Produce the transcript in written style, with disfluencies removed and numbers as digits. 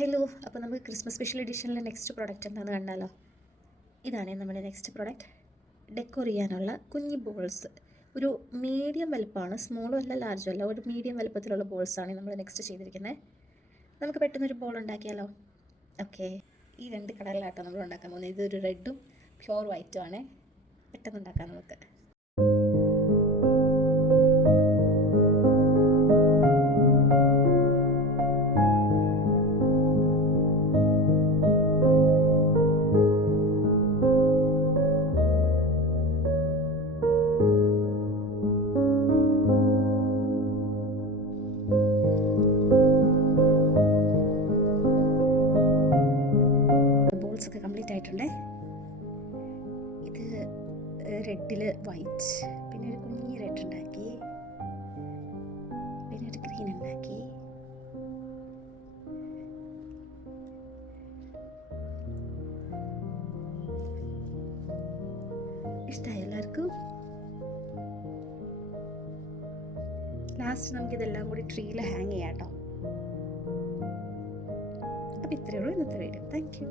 Hello, അപ്പോൾ നമുക്ക് Christmas special എഡിഷനിലെ next product എന്താണെന്ന് കണ്ടാലോ. ഇതാണ് നമ്മുടെ നെക്സ്റ്റ് പ്രോഡക്റ്റ്. ഡെക്കോർ ചെയ്യാനുള്ള കുഞ്ഞി ബോൾസ്. ഒരു മീഡിയം വലുപ്പമാണ്, സ്മോളും അല്ല ലാർജും അല്ല, ഒരു മീഡിയം വലുപ്പത്തിലുള്ള ബോൾസാണ് നമ്മൾ നെക്സ്റ്റ് ചെയ്തിരിക്കുന്നത്. നമുക്ക് പെട്ടെന്നൊരു ബോൾ ഉണ്ടാക്കിയാലോ. ഓക്കെ, ഈ രണ്ട് കളറിലാട്ടോ നമ്മൾ ഉണ്ടാക്കാൻ പോകുന്നത്. ഇതൊരു റെഡും പ്യുവർ വൈറ്റും ആണ്. പെട്ടെന്ന് ഉണ്ടാക്കാം നമുക്ക്. ബോൾസൊക്കെ കംപ്ലീറ്റ് ആയിട്ടുണ്ട്. ഇത് റെഡിൽ വൈറ്റ്, പിന്നെ ഒരു കുഞ്ഞി റെഡ് ഉണ്ടാക്കി, പിന്നെ ഒരു ഗ്രീൻ ഉണ്ടാക്കി. ഇഷ്ടമായി എല്ലാവർക്കും? ലാസ്റ്റ് നമുക്കിതെല്ലാം കൂടി ട്രീയിൽ ഹാങ് ചെയ്യാം കേട്ടോ. അപ്പോൾ ഇത്രയേ ഉള്ളൂ ഇന്നത്തെ വീഡിയോ. Thank you.